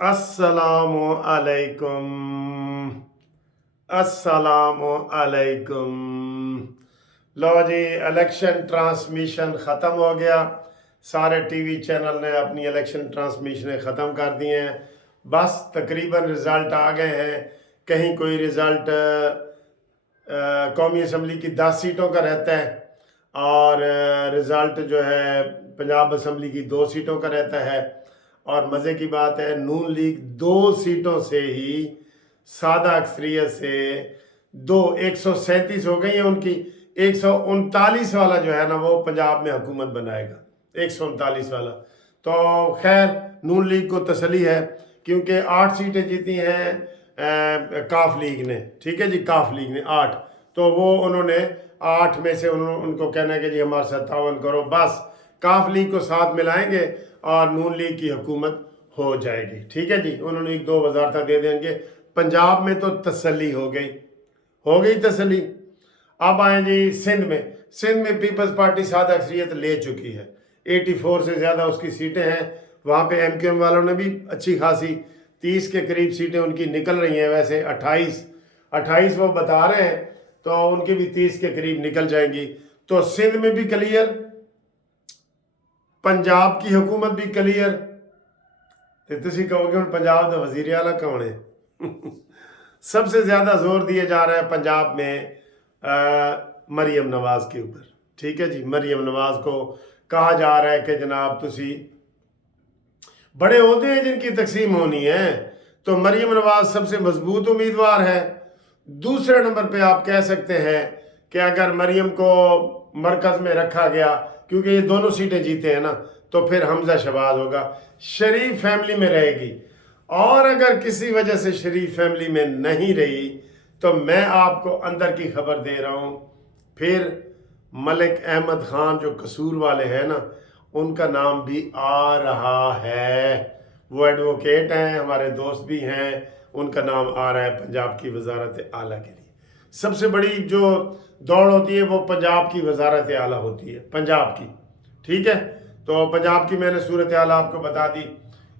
अस्सलामु अलैकुम। अस्सलामु अलैकुम। लो जी, इलेक्शन ट्रांसमिशन ख़त्म हो गया। सारे टीवी चैनल ने अपनी इलेक्शन ट्रांसमिशनें ख़त्म कर दी हैं। बस तकरीबन रिज़ल्ट आ गए हैं। कहीं कोई रिज़ल्ट कौमी असम्बली की 10 सीटों का रहता है और रिज़ल्ट जो है पंजाब असम्बली की 2 सीटों का रहता है। और मज़े की बात है, नून लीग 2 सीटों से ही सादा अक्सरियत से 137 हो गई है उनकी। 139 वाला जो है ना, वो पंजाब में हुकूमत बनाएगा, 139 वाला। तो खैर, नून लीग को तसली है क्योंकि 8 सीटें जीती हैं काफ लीग ने। ठीक है जी, काफ लीग ने 8, तो वो उन्होंने 8 में से उनको कहना है कि जी हमारे साथ तावन करो। बस काफ लीग को साथ मिलाएंगे और नून लीग की हुकूमत हो जाएगी। ठीक है जी, उन्होंने 1-2 वजारतें दे देंगे। पंजाब में तो तसल्ली हो गई तसल्ली। अब आए जी सिंध में पीपल्स पार्टी सादा अक्सरियत ले चुकी है। 84 से ज़्यादा उसकी सीटें हैं। वहाँ पे MQM वालों ने भी अच्छी खासी 30 के करीब सीटें उनकी निकल रही हैं। वैसे 28 वो बता रहे हैं, तो उनकी भी 30 के करीब निकल जाएंगी। तो सिंध में भी क्लियर, पंजाब की हुकूमत भी क्लियर। तो तुसी कहोगे हम पंजाब का वजीर आला कौन है? सबसे ज़्यादा जोर दिया जा रहा है पंजाब में मरियम नवाज के ऊपर। ठीक है जी, मरियम नवाज को कहा जा रहा है कि जनाब तुसी बड़े ओहदे हैं जिनकी तकसीम होनी है, तो मरियम नवाज सबसे मजबूत उम्मीदवार है। दूसरे नंबर पे आप कह सकते हैं कि अगर मरियम को मरकज़ में रखा गया, क्योंकि ये दोनों सीटें जीते हैं ना, तो फिर हमजा शहबाज होगा, शरीफ फैमिली में रहेगी। और अगर किसी वजह से शरीफ फैमिली में नहीं रही, तो मैं आपको अंदर की खबर दे रहा हूँ, फिर मलिक अहमद खान जो कसूर वाले हैं ना, उनका नाम भी आ रहा है। वो एडवोकेट हैं, हमारे दोस्त भी हैं, उनका नाम आ रहा है पंजाब की वजारत आला के लिए। सबसे बड़ी जो दौड़ होती है वो पंजाब की वजारत आला होती है, पंजाब की। ठीक है, तो पंजाब की मैंने सूरत आला आपको बता दी।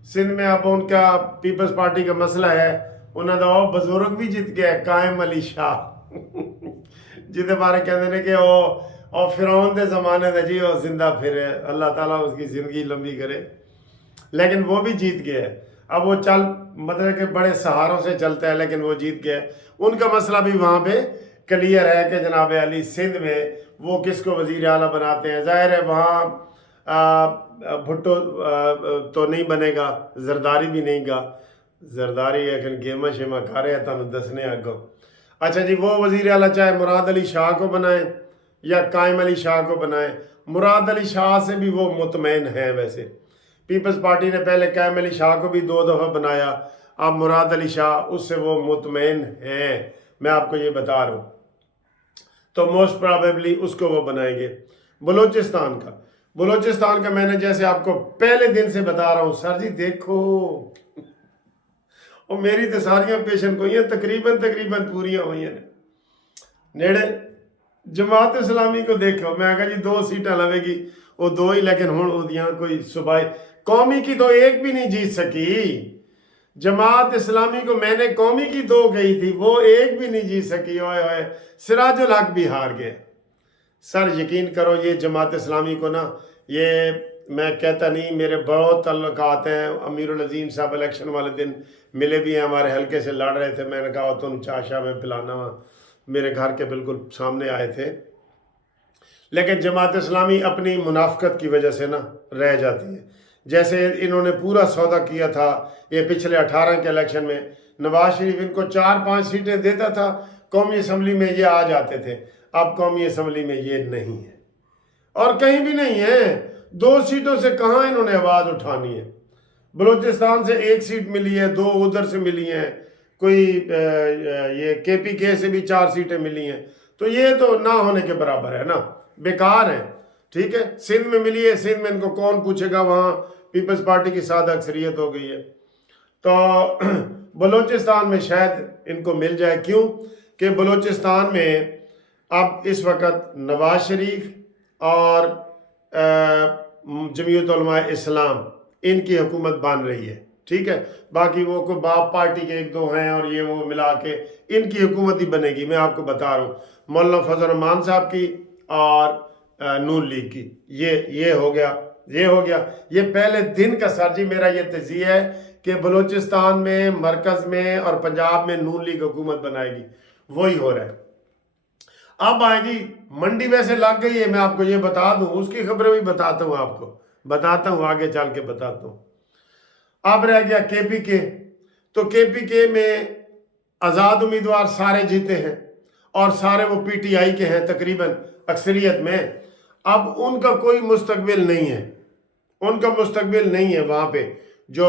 सिंध में अब उनका पीपल्स पार्टी का मसला है, उन्होंने वो बजुर्ग भी जीत गया, कायम अली शाह जिदे बारे कहते हैं कि वो फिरौन के ज़माने का जी वो जिंदा फिरे, अल्लाह ताला उसकी ज़िंदगी लंबी करे, लेकिन वो भी जीत गया। अब वो चल मतलब कि बड़े सहारों से चलता है, लेकिन वो जीत गया। उनका मसला भी वहाँ पे क्लियर है कि जनाब अली सिंध में वो किसको वज़ीर आला बनाते हैं। ज़ाहिर है वहाँ भुट्टो तो नहीं बनेगा, जरदारी भी नहीं गा, जरदारी अखन गेमा शेमा खा रहे हैं, तुहानू दसने अगों। अच्छा जी, वो वज़ीर आला चाहे मुराद अली शाह को बनाए या कायम अली शाह को बनाए, मुराद अली शाह से भी वो मुतमईन है। वैसे पीपल्स पार्टी ने पहले कायम अली शाह को भी 2 दफ़ा बनाया, अब मुराद अली शाह, उससे वो मुतमईन हैं, मैं आपको ये बता रहा हूँ। तो मोस्ट प्रोबेबली उसको वो बनाएंगे। बलूचिस्तान का मैंने जैसे आपको पहले दिन से बता रहा हूँ, सर जी देखो और मेरी तो सारियां पेशन को तकरीबन पूरियां हुई हैं नेड़े। जमात इस्लामी को देखो, मैं कहा जी 2 सीटें लवेगी, वो 2 ही, लेकिन हुण ओदियां कोई सूबाई कौमी की तो एक भी नहीं जीत सकी। जमात इस्लामी को मैंने कौमी की 2 गई थी, वो एक भी नहीं जीत सकी। ओए ओए, सिराजुल हक भी हार गए। सर यकीन करो, ये जमात इस्लामी को ना, ये मैं कहता नहीं, मेरे बहुत तल्लुकात हैं। अमीरुल अजीम साहब इलेक्शन वाले दिन मिले भी हैं, हमारे हल्के से लड़ रहे थे। मैंने कहा तुम चाशा में पिलाना, मेरे घर के बिल्कुल सामने आए थे। लेकिन जमात इस्लामी अपनी मुनाफकत की वजह से ना रह जाती है। जैसे इन्होंने पूरा सौदा किया था ये पिछले 18 के इलेक्शन में, नवाज शरीफ इनको 4-5 सीटें देता था, कौमी असम्बली में ये आ जाते थे। अब कौमी असम्बली में ये नहीं है और कहीं भी नहीं है। 2 सीटों से कहाँ इन्होंने आवाज़ उठानी है। बलूचिस्तान से 1 सीट मिली है, 2 उधर से मिली हैं, कोई ये KPK से भी 4 सीटें मिली हैं, तो ये तो ना होने के बराबर है ना, बेकार है। ठीक है, सिंध में मिली है, सिंध में इनको कौन पूछेगा, वहाँ पीपल्स पार्टी की सादा अक्सरियत हो गई है। तो बलूचिस्तान में शायद इनको मिल जाए, क्यों कि बलूचिस्तान में अब इस वक्त नवाज शरीफ और जमीयत उलमा इस्लाम, इनकी हुकूमत बन रही है। ٹھیک ہے، باقی وہ کوئی باپ پارٹی کے ایک دو ہیں اور یہ وہ ملا کے ان کی حکومت ہی بنے گی. میں آپ کو بتا رہا ہوں مولانا فضل الرحمان صاحب کی اور نون لیگ کی. یہ ہو گیا یہ پہلے دن کا سر جی میرا یہ تجزیہ ہے کہ بلوچستان میں، مرکز میں اور پنجاب میں نون لیگ حکومت بنائے گی. وہی ہو رہا ہے. اب آئے جی منڈی ویسے لگ گئی ہے، میں آپ کو یہ بتا دوں، اس کی خبریں بھی بتاتا ہوں، آپ کو بتاتا ہوں، آگے چل کے بتاتا ہوں. اب رہ گیا کے پی کے. تو کے پی کے میں آزاد امیدوار سارے جیتے ہیں اور سارے وہ پی ٹی آئی کے ہیں تقریباً اکثریت میں. اب ان کا کوئی مستقبل نہیں ہے وہاں پہ جو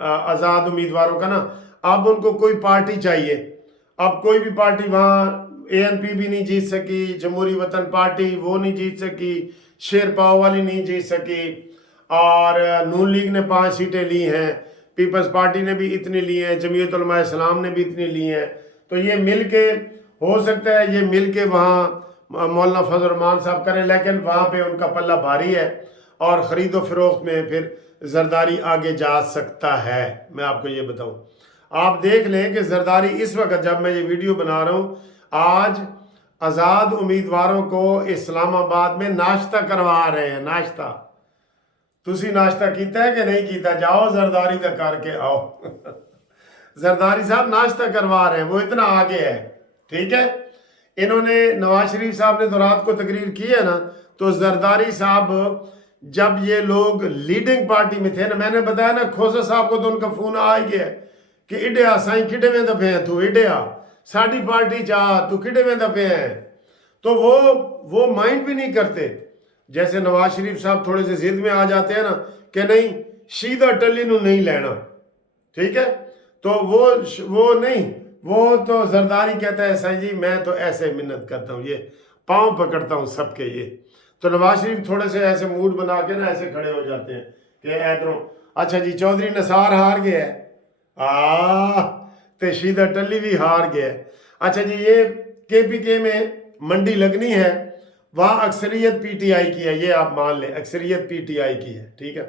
آزاد امیدواروں کا نا. اب ان کو کوئی پارٹی چاہیے. اب کوئی بھی پارٹی وہاں اے این پی بھی نہیں جیت سکی، جمہوری وطن پارٹی وہ نہیں جیت سکی، شیر پاؤ والی نہیں جیت سکی، اور نون لیگ نے 5 سیٹیں لی ہیں، پیپلز پارٹی نے بھی اتنی لی ہیں، جمعیت علماء اسلام نے بھی اتنی لی ہیں. تو یہ مل کے ہو سکتا ہے، یہ مل کے وہاں مولانا فضل الرحمان صاحب کریں، لیکن وہاں پہ ان کا پلہ بھاری ہے اور خرید و فروخت میں پھر زرداری آگے جا سکتا ہے. میں آپ کو یہ بتاؤں، آپ دیکھ لیں کہ زرداری اس وقت جب میں یہ ویڈیو بنا رہا ہوں، آج آزاد امیدواروں کو اسلام آباد میں ناشتہ کروا رہے ہیں. ناشتہ تسی ناشتہ کیتا ہے کہ نہیں کیتا؟ جاؤ زرداری کا کر کے آؤ. زرداری صاحب ناشتہ کروا رہے ہیں، وہ اتنا آگے ہے. ٹھیک ہے، انہوں نے نواز شریف صاحب نے تو رات کو تقریر کی ہے نا، تو زرداری صاحب جب یہ لوگ لیڈنگ پارٹی میں تھے نا، میں نے بتایا نا کھوسا صاحب کو تو ان کا فون آ گیا کہ اڈیا سائیں کھڑے میں دفے ہیں، تو اڈیا ساڑھی پارٹی چاہ تو کھڑے میں دفے ہیں. تو وہ مائنڈ بھی نہیں کرتے. جیسے نواز شریف صاحب تھوڑے سے ضد میں آ جاتے ہیں نا کہ نہیں شیدہ ٹلی نو نہیں لینا. ٹھیک ہے، تو وہ نہیں، وہ تو زرداری کہتا ہے سائیں جی میں تو ایسے منت کرتا ہوں، یہ پاؤں پکڑتا ہوں سب کے. یہ تو نواز شریف تھوڑے سے ایسے موڈ بنا کے نا ایسے کھڑے ہو جاتے ہیں کہ ادھروں اچھا جی چودھری نثار ہار گیا ہے، تے شیدہ ٹلی بھی ہار گیا ہے. اچھا جی یہ کے پی کے میں منڈی لگنی ہے، وہاں اکثریت پی ٹی آئی کی ہے، یہ آپ مان لیں اکثریت پی ٹی آئی کی ہے. ٹھیک ہے،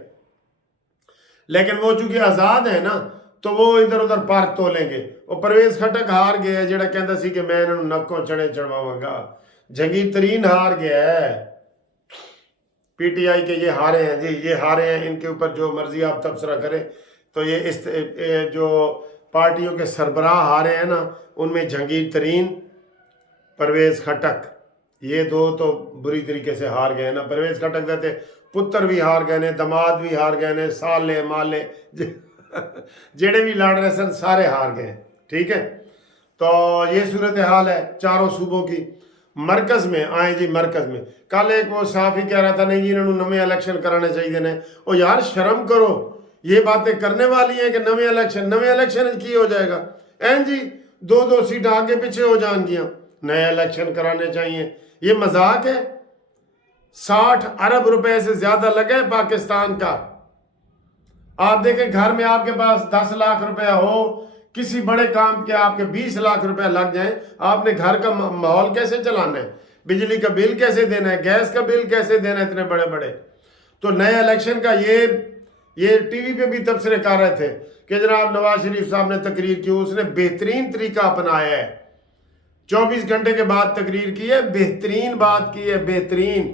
لیکن وہ چونکہ آزاد ہے نا تو وہ ادھر ادھر پارک تو لیں گے. وہ پرویز کھٹک ہار گیا ہے جڑا کہندا سی کہ میں انہوں نکوں چڑے چڑھواواں گا. جہانگیر ترین ہار گیا ہے، پی ٹی آئی کے یہ ہارے ہیں جی، یہ ہارے ہیں. ان کے اوپر جو مرضی آپ تبصرہ کریں. تو یہ جو پارٹیوں کے سربراہ ہارے ہیں نا، ان میں جہانگیر ترین، پرویز کھٹک، یہ دو تو بری طریقے سے ہار گئے نا. پرویز کھٹک دیتے پتر بھی ہار گئے نے، دماد بھی ہار گئے نے، سالے مالے جڑے بھی لڑ رہے سن سارے ہار گئے. ٹھیک ہے، تو یہ صورتحال ہے چاروں صوبوں کی. مرکز میں آئیں جی، مرکز میں کل ایک وہ صحافی کہہ رہا تھا نہیں جی انہوں نے نویں الیکشن کرانے چاہیے نے. او یار شرم کرو، یہ باتیں کرنے والی ہیں کہ نویں الیکشن کی ہو جائے گا. این جی 2 سیٹیں آگے پیچھے ہو جان گیا، نئے الیکشن کرانے چاہیے. یہ مذاق ہے. 60 ارب روپے سے زیادہ لگے پاکستان کا. آپ دیکھیں گھر میں آپ کے پاس 10 لاکھ روپے ہو، کسی بڑے کام کے آپ کے 20 لاکھ روپے لگ جائیں، آپ نے گھر کا ماحول کیسے چلانا ہے؟ بجلی کا بل کیسے دینا ہے؟ گیس کا بل کیسے دینا ہے؟ اتنے بڑے بڑے. تو نئے الیکشن کا یہ ٹی وی پہ بھی تبصرے کر رہے تھے کہ جناب نواز شریف صاحب نے تقریر کی، اس نے بہترین طریقہ اپنایا ہے. 24 گھنٹے کے بعد تقریر کی ہے، بہترین بات کی ہے، بہترین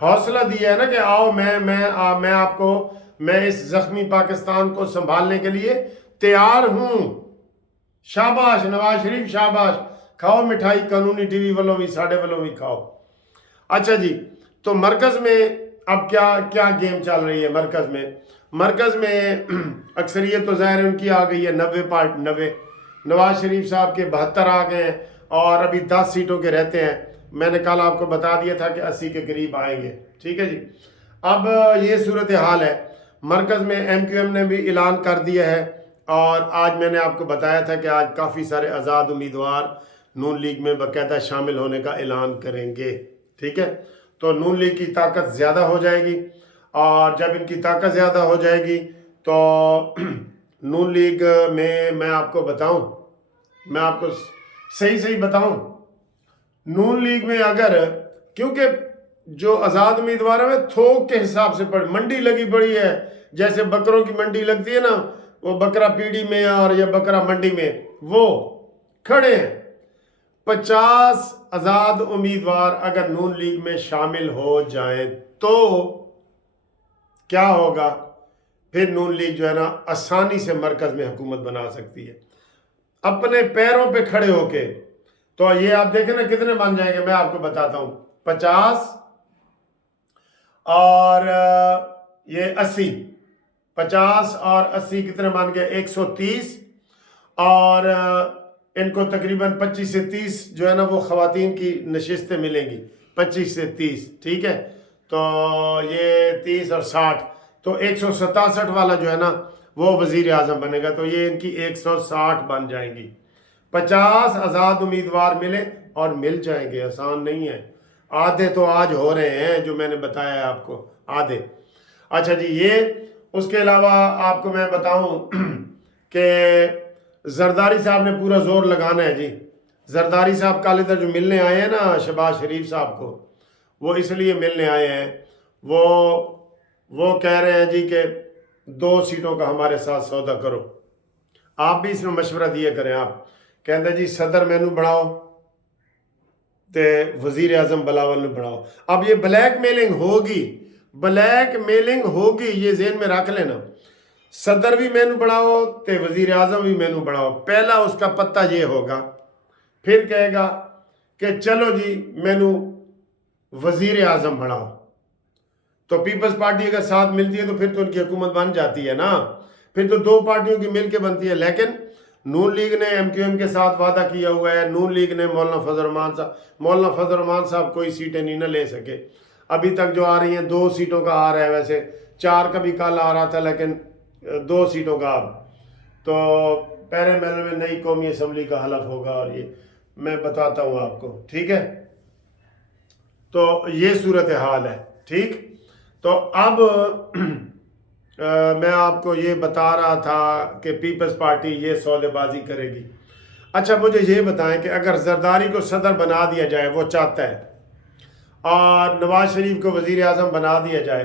حوصلہ دیا ہے نا کہ آؤ میں آپ کو، میں اس زخمی پاکستان کو سنبھالنے کے لیے تیار ہوں. شاباش نواز شریف، شاباش. کھاؤ مٹھائی قانونی ٹی وی والوں بھی، ساڑھے والوں بھی کھاؤ. اچھا جی، تو مرکز میں اب کیا گیم چل رہی ہے؟ مرکز میں اکثریت تو ظاہر ان کی آ گئی ہے 90. نواز شریف صاحب کے 72 آ گئے ہیں اور ابھی 10 سیٹوں کے رہتے ہیں. میں نے کل آپ کو بتا دیا تھا کہ 80 کے قریب آئیں گے. ٹھیک ہے جی، اب یہ صورتحال ہے. مرکز میں ایم کیو ایم نے بھی اعلان کر دیا ہے، اور آج میں نے آپ کو بتایا تھا کہ آج کافی سارے آزاد امیدوار نون لیگ میں باقاعدہ شامل ہونے کا اعلان کریں گے. ٹھیک ہے، تو نون لیگ کی طاقت زیادہ ہو جائے گی، اور جب ان کی طاقت زیادہ ہو جائے گی تو نون لیگ میں آپ کو بتاؤں، میں آپ کو صحیح بتاؤں، نون لیگ میں اگر، کیونکہ جو آزاد امیدوار ہیں تھوک کے حساب سے منڈی لگی پڑی ہے، جیسے بکروں کی منڈی لگتی ہے نا، वो बकरा पीढ़ी में और या बकरा मंडी में, वो खड़े हैं। 50 आज़ाद उम्मीदवार अगर नून लीग में शामिल हो जाएं तो क्या होगा? फिर नून लीग जो है ना आसानी से मरकज में हुकूमत बना सकती है अपने पैरों पे खड़े होके। तो ये आप देखें ना कितने बन जाएंगे, मैं आपको बताता हूँ। 50 और ये 80, 50 और 80 कितने बन गए? 130। और इनको तकरीबन 25 से 30 जो है ना वो ख़वातीन की नशिस्तें मिलेंगी, 25 से 30, ठीक है। तो ये 30 और 60, तो 167 वाला जो है ना वो वज़ीर आज़म बनेगा। तो ये इनकी 160 बन जाएंगी। 50 आज़ाद उम्मीदवार मिले और मिल जाएंगे, आसान नहीं है। आधे तो आज हो रहे हैं जो मैंने बताया है आपको, आधे। अच्छा जी, ये उसके अलावा आपको मैं बताऊं कि जरदारी साहब ने पूरा जोर लगाना है जी। जरदारी साहब कल इधर जो मिलने आए हैं ना शहबाज शरीफ साहब को, वो इसलिए मिलने आए हैं, वो कह रहे हैं जी कि 2 सीटों का हमारे साथ सौदा करो। आप भी इसमें मशवरा दिए करें। आप कहते जी सदर मैनू बनाओ ते वजीर आजम बिलावल ने बनाओ। अब ये ब्लैक मेलिंग होगी, ब्लैक मेलिंग होगी, ये जेहन में रख लेना। सदर भी मैनू बनाओ ते वजीर आजम भी मैनू बनाओ। पहला उसका पत्ता ये होगा, फिर कहेगा कि चलो जी मैनू वजीर आजम बनाओ। तो पीपल्स पार्टी अगर साथ मिलती है तो फिर तो उनकी हुकूमत बन जाती है ना, फिर तो 2 पार्टियों की मिलके बनती है। लेकिन नून लीग ने MQM के साथ वादा किया हुआ है। नून लीग ने मौलाना फजल रहमान साहब कोई सीटें नहीं ना ले सके अभी तक। जो आ रही हैं 2 सीटों का आ रहा है, वैसे 4 का भी कल आ रहा था, लेकिन 2 सीटों का अब। तो पहले महीने में नई कौमी असम्बली का हलफ होगा और ये मैं बताता हूँ आपको, ठीक है। तो ये सूरत हाल है, ठीक। तो अब मैं आपको ये बता रहा था कि पीपल्स पार्टी ये सौदेबाजी करेगी। अच्छा, मुझे ये बताएं कि अगर जरदारी को सदर बना दिया जाए, वो चाहता है, और नवाज शरीफ को वजीर आजम बना दिया जाए,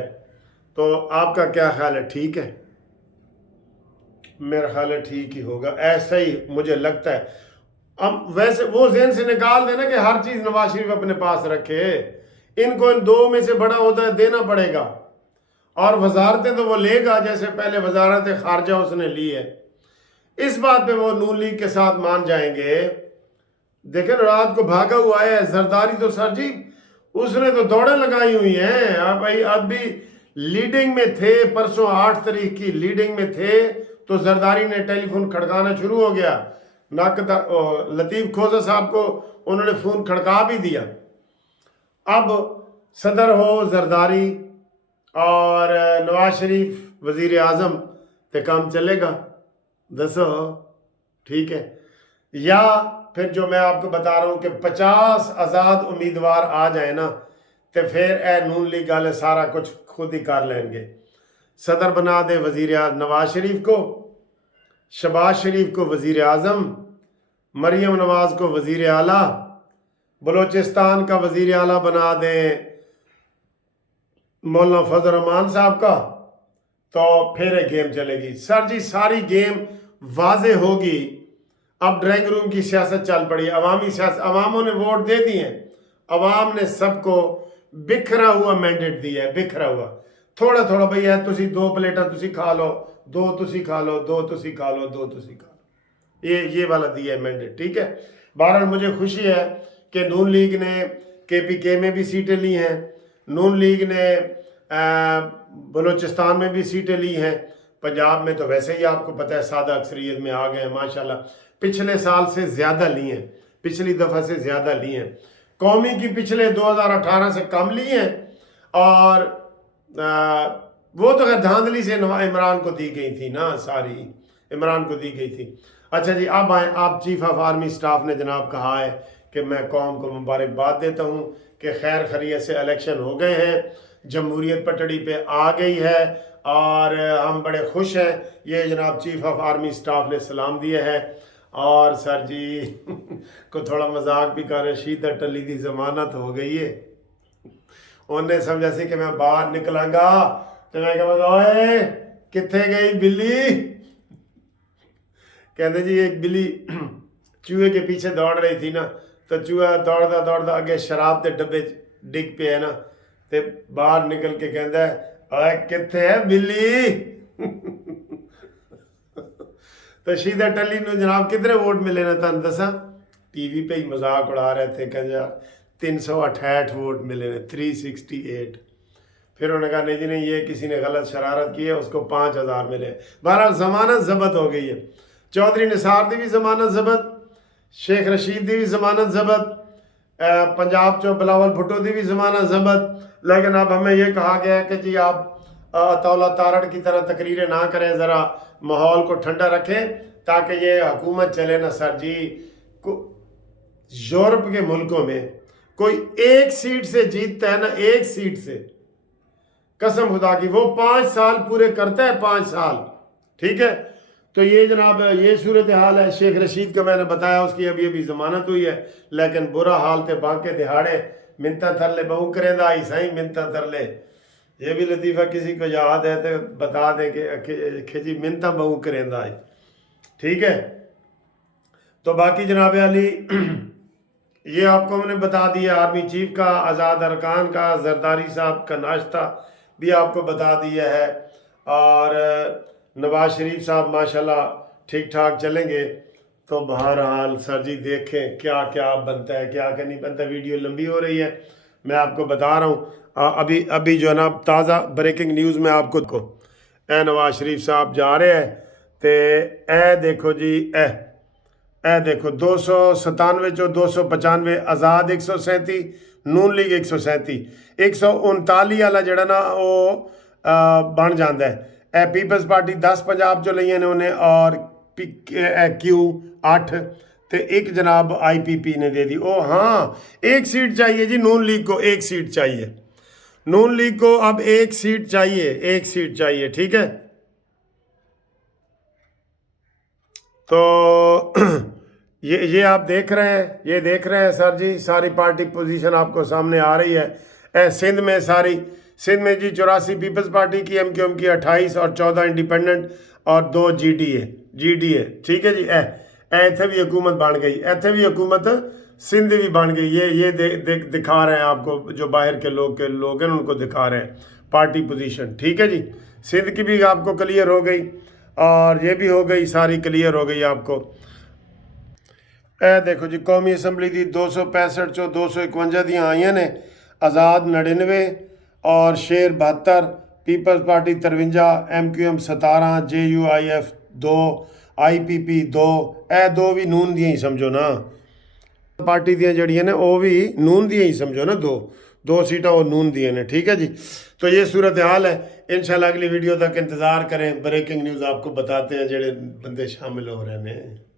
तो आपका क्या ख्याल है? ठीक है? मेरा ख्याल है ठीक ही होगा, ऐसा ही मुझे लगता है। अब वैसे वो जहन से निकाल देना कि हर चीज़ नवाज शरीफ अपने पास रखे। इनको इन 2 में से बड़ा होता देना पड़ेगा, और वजारतें तो वो लेगा जैसे पहले वजारत खारजा उसने ली है। इस बात पे वो नून लीग के साथ मान जाएंगे। देखें रात को भागा हुआ है जरदारी, तो सर जी उसने तो दौड़े लगाई हुई हैं। अब भाई अब भी लीडिंग में थे, परसों 8 तारीख की लीडिंग में थे, तो जरदारी ने टेलीफोन खड़काना शुरू हो गया। लतीफ़ खोजा साहब को उन्होंने फ़ोन खड़का भी दिया। अब सदर हो जरदारी और नवाज शरीफ वजीर आजम, तो काम चलेगा? दसो, ठीक है? या फिर जो मैं आपको बता रहा हूँ कि 50 आज़ाद उम्मीदवार आ जाए ना, तो फिर ए नून लीग वाले सारा कुछ खुद ही कर लेंगे। सदर बना दे वजीर नवाज शरीफ को, शहबाज शरीफ को वजीर आजम, मरियम नवाज को वजीर आला, बलोचिस्तान का वजीर आला बना दे मौलाना फजल रहमान साहब का, तो फिर एक गेम चलेगी। सर जी सारी गेम वाजे होगी। अब ड्राइंग रूम की सियासत चल पड़ी, अवामी सियासत। अवामों ने वोट दे दिए, अवाम ने सबको बिखरा हुआ मैंडेट दिया है, बिखरा हुआ। थोड़ा थोड़ा भैया तुसी 2 प्लेटा तुसी खा लो, 2 तुसी खा लो, 2 तुसी खा लो, 2 तुसी खा लो, ये वाला दिया है मैंडेट, ठीक है। बहरहाल मुझे खुशी है कि नून लीग ने KPK में भी सीटें ली हैं, नून लीग ने बलूचिस्तान में भी सीटें ली हैं। पंजाब में तो वैसे ही आपको पता है सादा अक्सरियत में आ गए हैं माशाल्लाह। पिछले साल से ज़्यादा ली हैं, पिछली दफ़ा से ज़्यादा ली हैं। कौमी की पिछले 2018 से कम ली हैं, और वो तो खैर धांधली से इमरान को दी गई थी ना, सारी इमरान को दी गई थी। अच्छा जी, अब आए आप। चीफ ऑफ आर्मी स्टाफ ने जनाब कहा है कि मैं कौम को मुबारकबाद देता हूँ कि खैर खैरियत से इलेक्शन हो गए हैं, जमहूरियत पटड़ी पे आ गई है, और हम बड़े खुश हैं। ये जनाब चीफ ऑफ आर्मी स्टाफ ने सलाम दिया है। और सर जी को थोड़ा मजाक भी कर, शीतल टली की जमानत हो गई है। उन्हें समझा सी कि मैं बाहर निकलांगा तो मैं कहूँगा ओए कित्थे गई बिल्ली, कहते जी एक बिल्ली चूहे के पीछे दौड़ रही थी ना, तो चूहा दौड़दा दौड़दा अगे शराब के डब्बे डिग पे है ना, तो बाहर निकल के कहता है ओए कित्थे है बिल्ली। तो शीदा टली नूं जनाब कितने वोट मिले ने तुहानूं दसां, टीवी पे ही मजाक उड़ा रहे थे, कहते यार 368 वोट मिले ने, 368। फिर उन्होंने कहा नहीं जी नहीं, ये किसी ने गलत शरारत की है, उसको 5000 मिले। बहरहाल जमानत जब्त हो गई है। चौधरी निसार की भी जमानत जब्त, शेख रशीद की भी जमानत जब्त, पंजाब चो बिलावल भुट्टो की भी जमानत जब्त। लेकिन अब हमें ये कहा गया है कि जी आप तौला तारड़ की तरह तकरीरें ना करें, ज़रा माहौल को ठंडा रखें ताकि ये हुकूमत चले ना सर जी। यूरोप के मुल्कों में कोई एक सीट से जीतता है ना, एक सीट से, कसम खुदा की, वो 5 साल पूरे करता है, 5 साल, ठीक है। तो ये जनाब ये सूरत हाल है। शेख रशीद का मैंने बताया, उसकी अभी अभी ज़मानत हुई है, लेकिन बुरा हाल थे बांके दिहाड़े मिनता थरले बहु करेंदा आई साईं मिनता थरले। ये भी लतीफ़ा किसी को याद है तो बता दें कि जी मिनता बहु करेंदा आई, ठीक है। तो बाकी जनाब अली ये आपको हमने बता दिया, आर्मी चीफ का, आज़ाद अरकान का, जरदारी साहब का नाश्ता भी आपको बता दिया है, और नवाज शरीफ साहब माशाल्लाह ठीक ठाक चलेंगे। तो बहरहाल सर जी देखें क्या क्या बनता है, क्या क्या नहीं बनता। वीडियो लंबी हो रही है, मैं आपको बता रहा हूँ। अभी जो है ना ताज़ा ब्रेकिंग न्यूज़ में आपको को ए नवाज शरीफ साहब जा रहे हैं, तो ए देखो जी, ए देखो 297 चो 295, आज़ाद 137, नून लीग 137, 139 वाला जड़ा ना वो बन जाता है। ए पीपल्स पार्टी 10 पंजाब चो लईਆਂ ने उन्हें, और क्यू 8, तो एक जनाब IPP ने दे दी। ओ हाँ, एक सीट चाहिए जी नून लीग को, एक सीट चाहिए नून लीग को, अब एक सीट चाहिए, एक सीट चाहिए, ठीक है। तो ये आप देख रहे हैं, ये देख रहे हैं सर जी, सारी पार्टी पोजीशन आपको सामने आ रही है। सिंध में सारी, सिंध में जी 84 पीपल्स पार्टी की, MQM की 28, और 14 इंडिपेंडेंट, और 2 GDA, ठीक है जी। इतने भी हुकूमत बन गई, इतने भी हुकूमत सिंध भी बन गई। ये दिखा रहे हैं आपको, जो बाहर के लोग हैं उनको दिखा रहे हैं पार्टी पोजीशन, ठीक है जी। सिंध की भी आपको क्लियर हो गई, और ये भी हो गई, सारी क्लियर हो गई आपको। देखो जी कौमी असम्बली की 265 चो 251 दी आईयां ने, आज़ाद 99, और शेर 72, peoples party 53, MQM 17, JUIF 2, IPP 2, दो भी नून दियां ही समझो ना, पार्टी दियां जड़ियां ने वो भी नून दियां ही समझो ना, दो सीटा वो नून दियां ने, ठीक है जी। तो ये सूरत हाल है। इंशाल्लाह अगली वीडियो तक इंतज़ार करें, ब्रेकिंग न्यूज़ आपको बताते हैं जेड़े बंदे शामिल हो रहे हैं।